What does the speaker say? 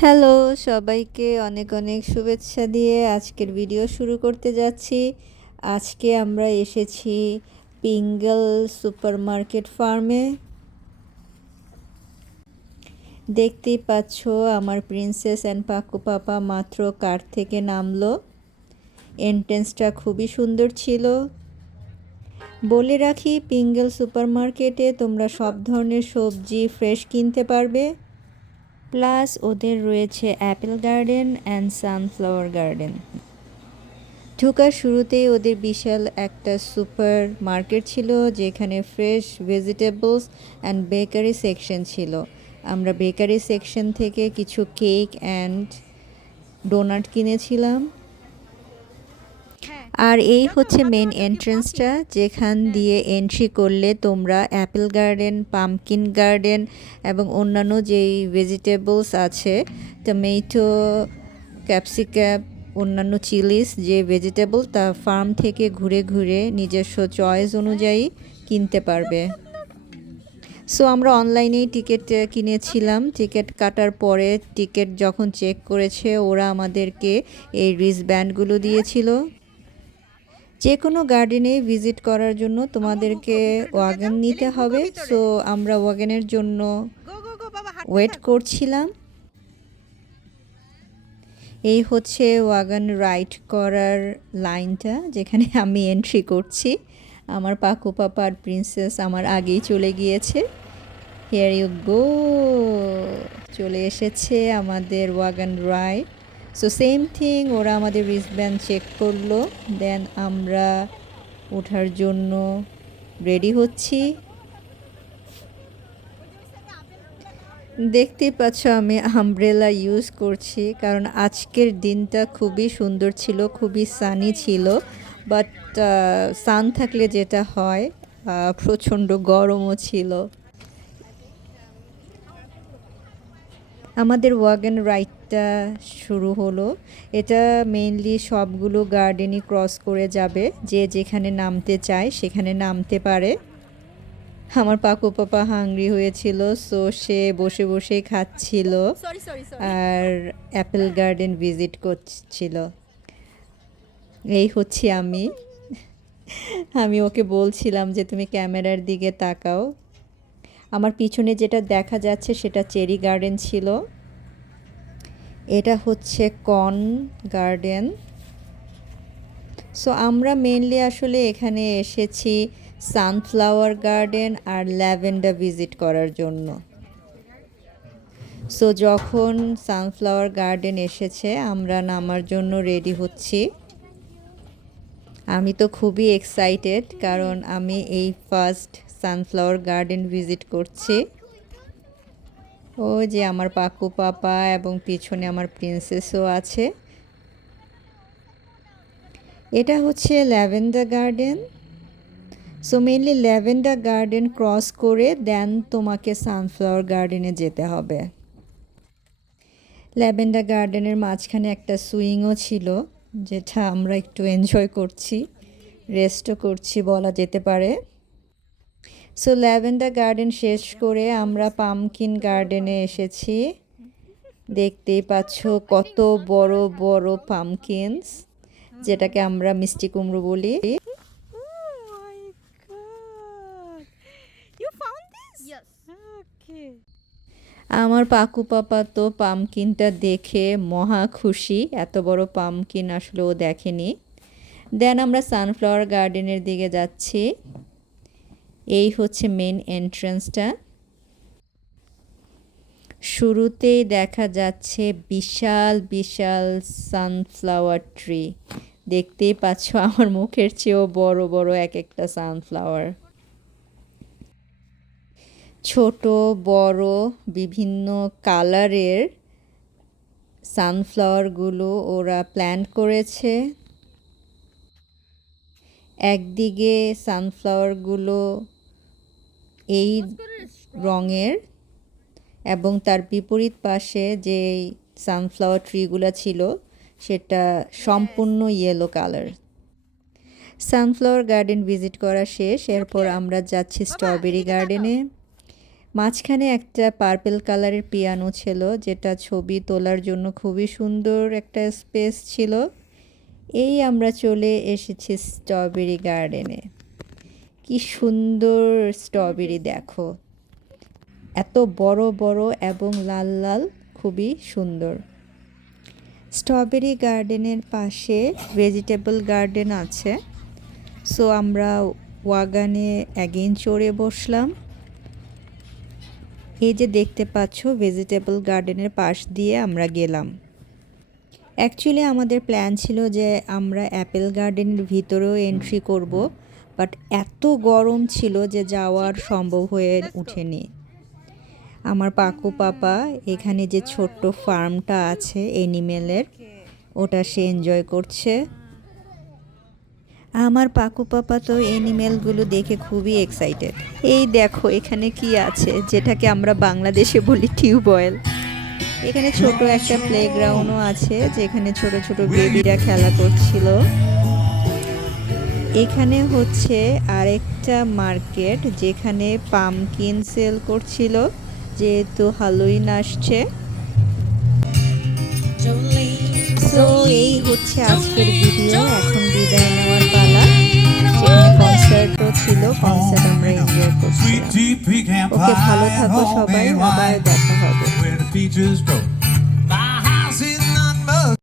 Hello, সবাইকে অনেক অনেক শুভেচ্ছা দিয়ে আজকের ভিডিও শুরু করতে যাচ্ছি। আজকে আমরা এসেছি পিঙ্গল সুপারমার্কেট ফার্মে। দেখতেই পাচ্ছ আমার প্রিন্সেস অ্যান্ড পাক্কু পাপা মাত্র কার থেকে নামলো। এন্ট্রেন্সটা খুবই সুন্দর ছিল। বলে রাখি, পিঙ্গল সুপারমার্কেটে তোমরা সব ধরনের সবজি ফ্রেশ কিনতে পারবে। প্লাস ওদের রয়েছে Apple garden and sunflower garden. ঢোকার শুরুতেই ওদের বিশাল একটা সুপার মার্কেট ছিল, যেখানে fresh vegetables and bakery section ছিল। আমরা বেকারি সেকশন থেকে কিছু কেক অ্যান্ড ডোনাট কিনেছিলাম। আর এই হচ্ছে মেন এন্ট্রেন্সটা, যেখান দিয়ে এন্ট্রি করলে তোমরা অ্যাপেল গার্ডেন, পাম্পকিন গার্ডেন এবং অন্যান্য যেই ভেজিটেবলস আছে, টমেটো, ক্যাপসিকাম, অন্যান্য চিলিস যে ভেজিটেবল, তা ফার্ম থেকে ঘুরে ঘুরে নিজস্ব চয়েস অনুযায়ী কিনতে পারবে। সো আমরা অনলাইনেই টিকিট কিনেছিলাম। টিকিট কাটার পরে টিকিট যখন চেক করেছে, ওরা আমাদেরকে এই রিস্টব্যান্ডগুলো দিয়েছিল। যে কোনো গার্ডেনে ভিজিট করার জন্য তোমাদেরকে ওয়াগন নিতে হবে। সো আমরা ওয়াগনের জন্য ওয়েট করছিলাম। এই হচ্ছে ওয়াগন রাইড করার লাইনটা, যেখানে আমি এন্ট্রি করছি। আমার পাকু পাপা আর প্রিন্সেস আমার আগেই চলে গিয়েছে। হিয়ার ইউ গো, চলে এসেছে আমাদের wagon ride. So same thing, ওরা আমাদের রিস্টব্যান্ড চেক করলো, দেন আমরা ওঠার জন্য রেডি হচ্ছি। দেখতেই পাচ্ছ আমি আমব্রেলা ইউজ করছি, কারণ আজকের দিনটা খুবই সুন্দর ছিল, খুবই সানি ছিল। বাট সান থাকলে যেটা হয়, প্রচণ্ড গরমও ছিল। আমাদের ওয়াগন রাইডটা শুরু হলো। এটা মেইনলি সবগুলো গার্ডেনই ক্রস করে যাবে, যে যেখানে নামতে চায় সেখানে নামতে পারে। আমার পাকু পাপা হাংরি হয়েছিল, সো সে বসে বসেই খাচ্ছিল আর অ্যাপেল গার্ডেন ভিজিট করছিল। এই হচ্ছে আমি আমি ওকে বলছিলাম যে তুমি ক্যামেরার দিকে তাকাও। আমার পিছনে যেটা দেখা যাচ্ছে সেটা চেরি গার্ডেন ছিল। এটা হচ্ছে কর্ন গার্ডেন। সো আমরা মেইনলি আসলে এখানে এসেছি সানফ্লাওয়ার গার্ডেন আর ল্যাভেন্ডার ভিজিট করার জন্য। সো যখন সানফ্লাওয়ার গার্ডেন এসেছে, আমরা নামার জন্য রেডি হচ্ছি। আমি তো খুবই এক্সাইটেড, কারণ আমি এই ফার্স্ট সানফ্লাওয়ার গার্ডেন ভিজিট করছি। ও যে আমার পাকু পাপা এবং পিছনে আমার প্রিন্সেসও আছে। এটা হচ্ছে lavender garden. So mainly lavender garden cross করে দেন তোমাকে সানফ্লাওয়ার গার্ডেনে যেতে হবে। ল্যাভেন্ডার গার্ডেনের মাঝখানে একটা সুইংও ছিল, যেটা আমরা একটু এনজয় করছি, রেস্টও করছি বলা যেতে পারে। সো ল্যাভেন্ডার গার্ডেন শেষ করে আমরা পামকিন গার্ডেনে এসেছি। দেখতেই পাচ্ছ কত বড় বড় পামকিনস, যেটাকে আমরা মিষ্টি কুমড়ো বলি। আমার পাকু পাপা তো পামকিনটা দেখে মহা খুশি, এত বড় পামকিন আসলে ও দেখেনি। দেন আমরা সানফ্লাওয়ার গার্ডেনের দিকে যাচ্ছি। এই হচ্ছে মেন এন্ট্রান্সটা। শুরুতেই দেখা যাচ্ছে বিশাল বিশাল সানফ্লাওয়ার ট্রি। দেখতেই পাচ্ছ আমার মুখের চেয়েও বড় বড় এক একটা সানফ্লাওয়ার। ছোট বড় বিভিন্ন কালারের সানফ্লাওয়ারগুলো ওরা প্ল্যান্ট করেছে। একদিকে সানফ্লাওয়ারগুলো এই রঙের, এবং তার বিপরীত পাশে যে সানফ্লাওয়ার ট্রিগুলো ছিল সেটা সম্পূর্ণ yellow colour. Sunflower garden visit করা শেষ, এরপর আমরা যাচ্ছি স্ট্রবেরি গার্ডেনে। মাঝখানে একটা পার্পল কালারের পিয়ানো ছিল, যেটা ছবি তোলার জন্য খুবই সুন্দর একটা স্পেস ছিল। এই আমরা চলে এসেছি স্ট্রবেরি গার্ডেনে। কি সুন্দর স্ট্রবেরি দেখো, এত বড় বড় এবং লাল লাল, খুবই সুন্দর। স্ট্রবেরি গার্ডেনের পাশে ভেজিটেবল গার্ডেন আছে। সো আমরা ওয়াগানে অ্যাগেন চড়ে বসলাম। এই যে দেখতে পাচ্ছ ভেজিটেবল গার্ডেনের পাশ দিয়ে আমরা গেলাম। অ্যাকচুয়ালি আমাদের প্ল্যান ছিল যে আমরা অ্যাপেল গার্ডেনের ভিতরেও এন্ট্রি করব, বাট এত গরম ছিল যে যাওয়ার সম্ভব হয়ে ওঠেনি। আমার পাকু পাপা এখানে যে ছোট্ট ফার্মটা আছে এনিমেলের, ওটা সে এনজয় করছে। আমার পাকু পাপা তো এনিমেলগুলো দেখে খুবই এক্সাইটেড। এই দেখো এখানে কি আছে, যেটাকে আমরা বাংলাদেশে বলি টিউবওয়েল। এখানে ছোট একটা প্লেগ্রাউন্ডও আছে, যেখানে ছোট ছোট বেবিরা খেলা করছিল। এখানে হচ্ছে আরেকটা মার্কেট, যেখানে পামকিন সেল করছিল, যেহেতু হ্যালোউইন আসছে। সো এই হচ্ছে আজকের ভিডিও। এখন বিদায় নেওয়ার পালা। সেখানে কনসার্টও ছিল, কনসার্ট আমরা এনজয় করছিলাম। ওকে, ভালো থাকো সবাই, আবার দেখা হবে।